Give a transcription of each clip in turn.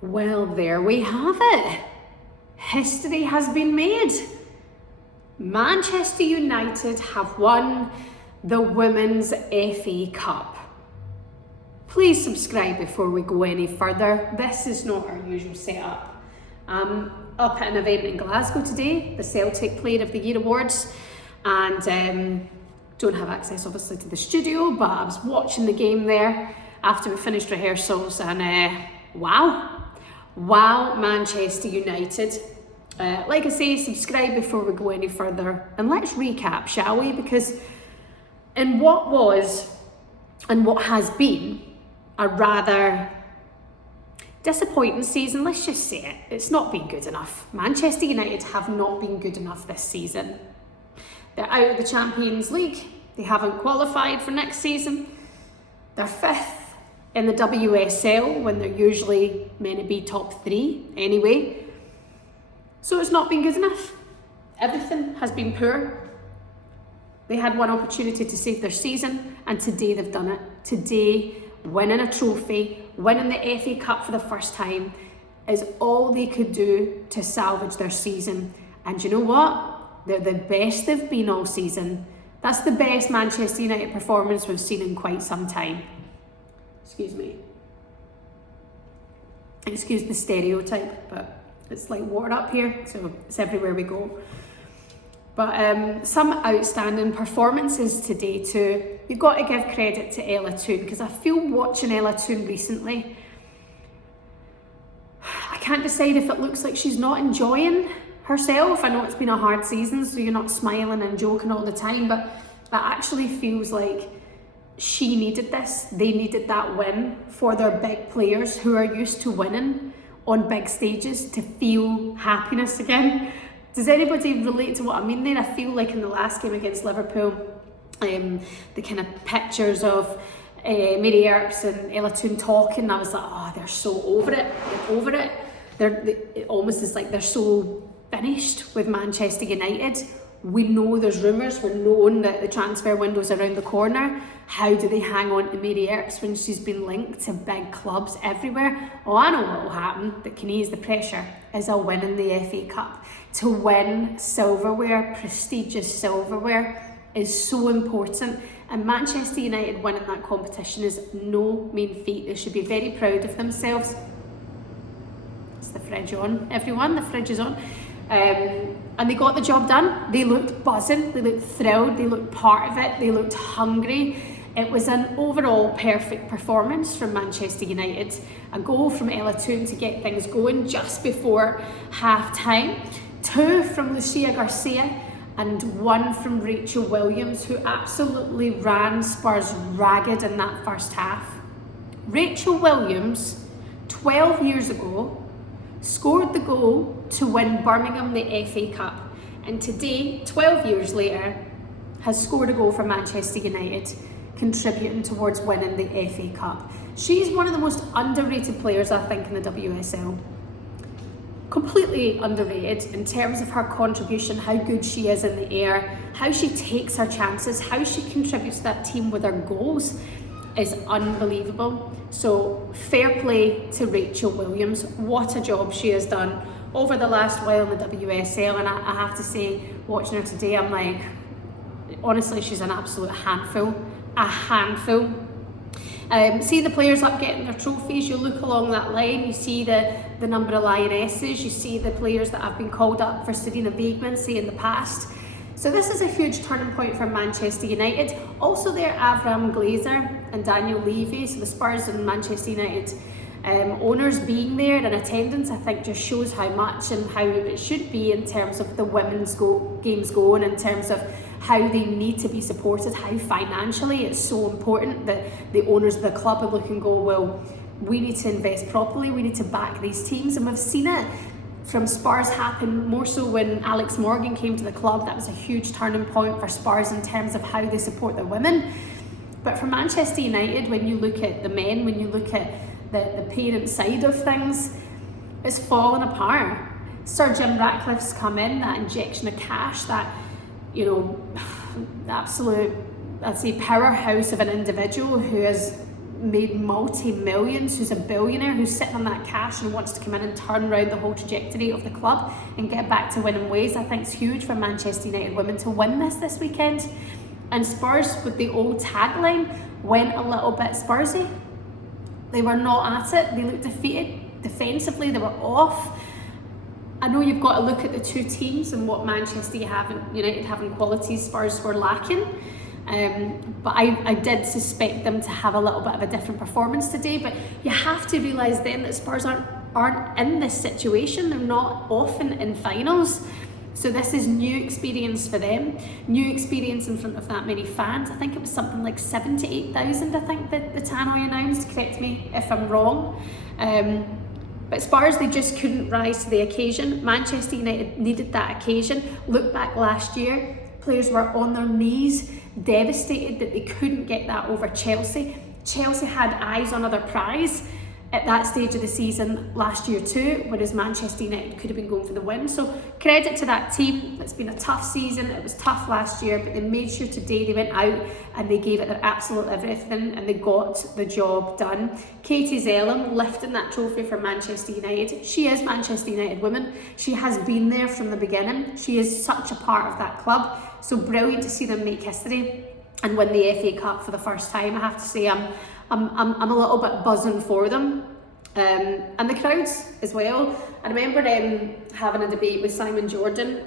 Well, there we have it. History has been made. Manchester United have won the Women's FA Cup. Please subscribe before we go any further. This is not our usual setup. I'm up at an event in Glasgow today, the Celtic Player of the Year Awards, and don't have access obviously to the studio, but I was watching the game there after we finished rehearsals, and wow, Manchester United. Like I say, subscribe before we go any further, and let's recap, shall we? Because in what was and what has been a rather disappointing season, let's just say it, it's not been good enough. Manchester United have not been good enough this season. They're out of the Champions League, they haven't qualified for next season, they're 5th in the WSL when they're usually meant to be top 3 anyway. So it's not been good enough. Everything has been poor. They had one opportunity to save their season, and today they've done it. Today, winning a trophy, winning the FA Cup for the first time is all they could do to salvage their season. And you know what? They're the best they've been all season. That's the best Manchester United performance we've seen in quite some time. Excuse me. Excuse the stereotype, but it's like water up here, so it's everywhere we go. But some outstanding performances today too. You've got to give credit to Ella Toone, because I feel watching Ella Toone recently, I can't decide if it looks like she's not enjoying herself. I know it's been a hard season, so you're not smiling and joking all the time, but it actually feels like she needed this. They needed that win for their big players who are used to winning on big stages to feel happiness again. Does anybody relate to what I mean there? I feel like in the last game against Liverpool, the kind of pictures of Mary Earps and Ella Toone talking, I was like, oh, they're so over it. They're over it. It almost is like they're so finished with Manchester United. We know there's rumours, we're knowing that the transfer window's around the corner. How do they hang on to Mary Earps when she's been linked to big clubs everywhere? Oh, I know what will happen that can ease the pressure is a win in the FA Cup. To win silverware, prestigious silverware, is so important. And Manchester United winning that competition is no mean feat. They should be very proud of themselves. Is the fridge on, everyone? The fridge is on. And they got the job done. They looked buzzing, they looked thrilled, they looked part of it, they looked hungry. It was an overall perfect performance from Manchester United. A goal from Ella Toone to get things going just before half time. 2 from Garcia and 1 from Rachel Williams, who absolutely ran Spurs ragged in that first half. Rachel Williams, 12 years ago, scored the goal to win Birmingham the FA Cup, and today, 12 years later, has scored a goal for Manchester United, contributing towards winning the FA Cup. She's one of the most underrated players, I think, in the WSL. Completely underrated in terms of her contribution, how good she is in the air, how she takes her chances, how she contributes to that team with her goals is unbelievable. So fair play to Rachel Williams. What a job she has done over the last while in the WSL, and I have to say, watching her today, I'm like, honestly, she's an absolute handful. A handful. See the players up getting their trophies, you look along that line, you see the number of Lionesses, you see the players that have been called up for Serena Vagmancy in the past. So this is a huge turning point for Manchester United. Also there, Avram Glazer and Daniel Levy, so the Spurs and Manchester United owners being there in attendance, I think just shows how much and how it should be in terms of the women's games going, in terms of how they need to be supported, how financially it's so important that the owners of the club are looking and go, well, we need to invest properly, we need to back these teams. And we've seen it from Spurs happen more so when Alex Morgan came to the club. That was a huge turning point for Spurs in terms of how they support their women. But for Manchester United, when you look at the men, when you look at the parent side of things, it's fallen apart. Sir Jim Ratcliffe's come in, that injection of cash, that, you know, absolute, I'd say, powerhouse of an individual who has made multi-millions, who's a billionaire, who's sitting on that cash and wants to come in and turn around the whole trajectory of the club and get back to winning ways. I think it's huge for Manchester United women to win this weekend. And Spurs, with the old tagline, went a little bit Spursy. They were not at it. They looked defeated defensively. They were off. I know you've got to look at the two teams and what Manchester United having qualities Spurs were lacking. But I did suspect them to have a little bit of a different performance today. But you have to realise then that Spurs aren't in this situation. They're not often in finals. So this is new experience for them. New experience in front of that many fans. I think it was something like 7,000 to 8,000, I think, that the tannoy announced. Correct me if I'm wrong. But Spurs, they just couldn't rise to the occasion. Manchester United needed that occasion. Look back last year, players were on their knees, devastated that they couldn't get that over Chelsea. Chelsea had eyes on other prize at that stage of the season last year too, whereas Manchester United could have been going for the win. So credit to that team. It's been a tough season. It was tough last year, but they made sure today they went out and they gave it their absolute everything and they got the job done. Katie Zelem lifting that trophy for Manchester United. She is Manchester United woman. She has been there from the beginning. She is such a part of that club. So brilliant to see them make history and win the FA Cup for the first time. I have to say I'm a little bit buzzing for them. And the crowds as well. I remember having a debate with Simon Jordan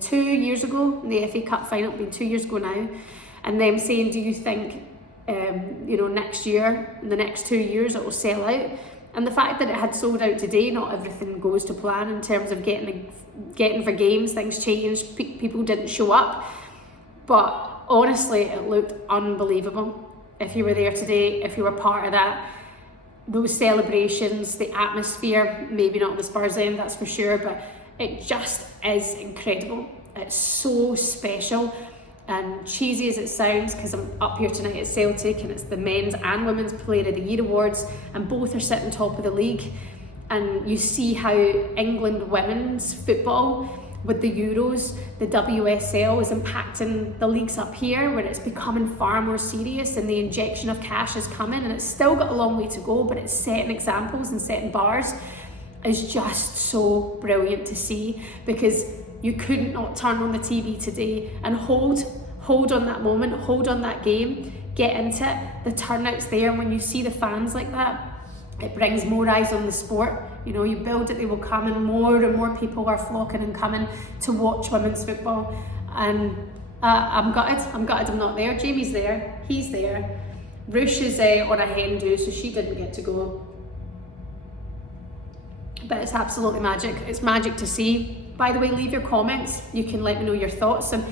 2 years ago in the FA Cup final, it's been 2 years ago now, and them saying, do you think next year, in the next 2 years, it will sell out? And the fact that it had sold out today, not everything goes to plan in terms of getting for games, things changed, people didn't show up, but honestly it looked unbelievable. If you were there today, if you were part of that, those celebrations, the atmosphere, maybe not the Spurs end, that's for sure, but it just is incredible. It's so special, and cheesy as it sounds, because I'm up here tonight at Celtic and it's the men's and women's Player of the Year awards and both are sitting top of the league, and you see how England women's football with the Euros, the WSL is impacting the leagues up here, where it's becoming far more serious and the injection of cash is coming, and it's still got a long way to go, but it's setting examples and setting bars. Is just so brilliant to see, because you couldn't not turn on the TV today and hold on that moment, hold on that game, get into it. The turnout's there, and when you see the fans like that, it brings more eyes on the sport. You know, you build it, they will come, and more people are flocking and coming to watch women's football. And I'm gutted I'm not there. Jamie's there, he's there. Rush is on a hen do, so she didn't get to go. But it's absolutely magic. It's magic to see. By the way, leave your comments. You can let me know your thoughts. And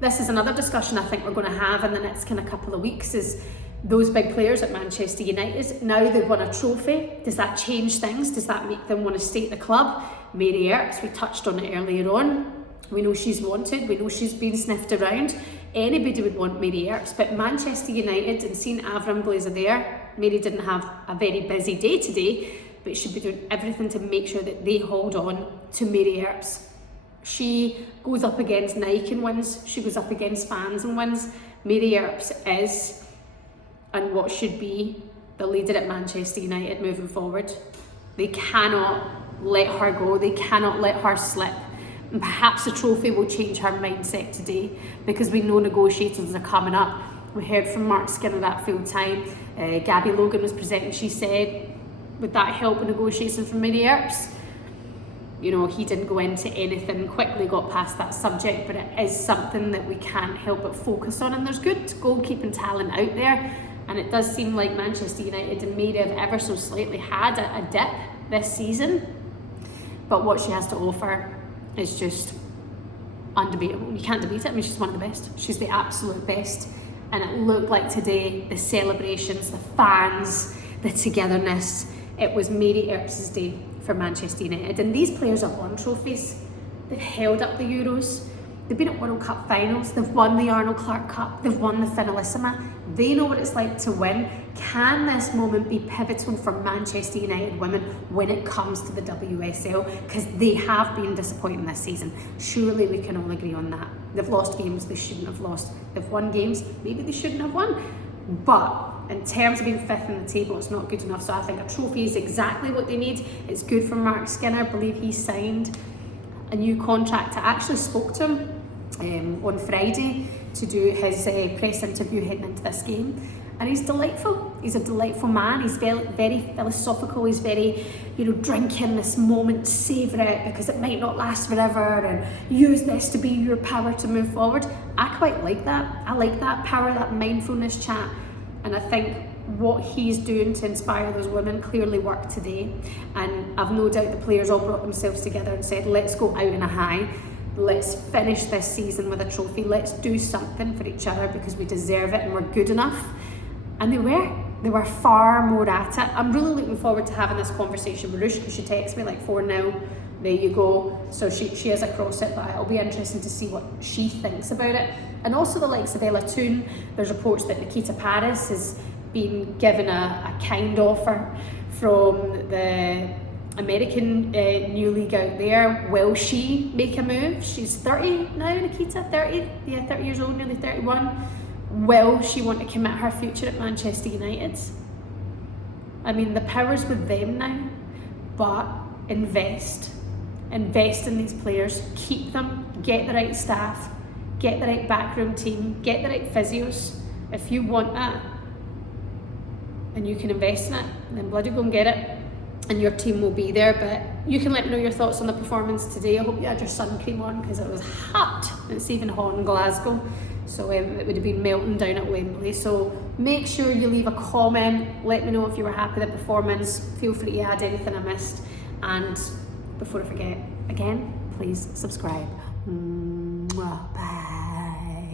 this is another discussion I think we're going to have in the next kind of couple of weeks, is those big players at Manchester United, now they've won a trophy, does that change things? Does that make them want to stay at the club? Mary Earps, we touched on it earlier on. We know she's wanted, we know she's been sniffed around. Anybody would want Mary Earps, but Manchester United, and seeing Avram Glazer there, Mary didn't have a very busy day today, but should be doing everything to make sure that they hold on to Mary Earps. She goes up against Nike and wins, she goes up against fans and wins. Mary Earps is, and what should be, the leader at Manchester United moving forward. They cannot let her go, they cannot let her slip. And perhaps the trophy will change her mindset today, because we know negotiations are coming up. We heard from Mark Skinner at full time. Gabby Logan was presenting, she said, would that help with negotiations from Mary Earps? You know, he didn't go into anything, quickly got past that subject, but it is something that we can't help but focus on. And there's good goalkeeping talent out there. And it does seem like Manchester United and Mary have ever so slightly had a dip this season. But what she has to offer is just undebatable. You can't debate it. I mean, she's one of the best. She's the absolute best. And it looked like today, the celebrations, the fans, the togetherness, it was Mary Earps' day for Manchester United. And these players have won trophies. They've held up the Euros. They've been at World Cup finals, they've won the Arnold Clark Cup, they've won the Finalissima. They know what it's like to win. Can this moment be pivotal for Manchester United women when it comes to the WSL? Because they have been disappointing this season. Surely we can all agree on that. They've lost games they shouldn't have lost. They've won games maybe they shouldn't have won. But in terms of being 5th in the table, it's not good enough. So I think a trophy is exactly what they need. It's good for Mark Skinner. I believe he signed a new contract. I actually spoke to him on Friday to do his press interview heading into this game, and he's delightful. He's a delightful man. He's very, very philosophical. He's very, drink in this moment, savour it, because it might not last forever, and use this to be your power to move forward. I quite like that. I like that power, that mindfulness chat, and I think what he's doing to inspire those women clearly worked today, and I've no doubt the players all brought themselves together and said, let's go out in a high, let's finish this season with a trophy, let's do something for each other because we deserve it and we're good enough. And they were far more at it. I'm really looking forward to having this conversation with Rush, because she texts me like 4-0, there you go. So she is across it, but it'll be interesting to see what she thinks about it. And also the likes of Ella Toon, there's reports that Nikita Paris has been given a kind offer from the American new league out there. Will she make a move? She's 30 now, Nikita, 30 years old, nearly 31. Will she want to commit her future at Manchester United? I mean, the power's with them now, but invest in these players, keep them, get the right staff, get the right backroom team, get the right physios. If you want that and you can invest in it, then bloody go and get it, and your team will be there. But you can let me know your thoughts on the performance today. I hope you had your sun cream on, because it was hot. It's even hot in Glasgow, so it would have been melting down at Wembley. So make sure you leave a comment, let me know if you were happy with the performance, feel free to add anything I missed, and before I forget, again, please subscribe. Bye.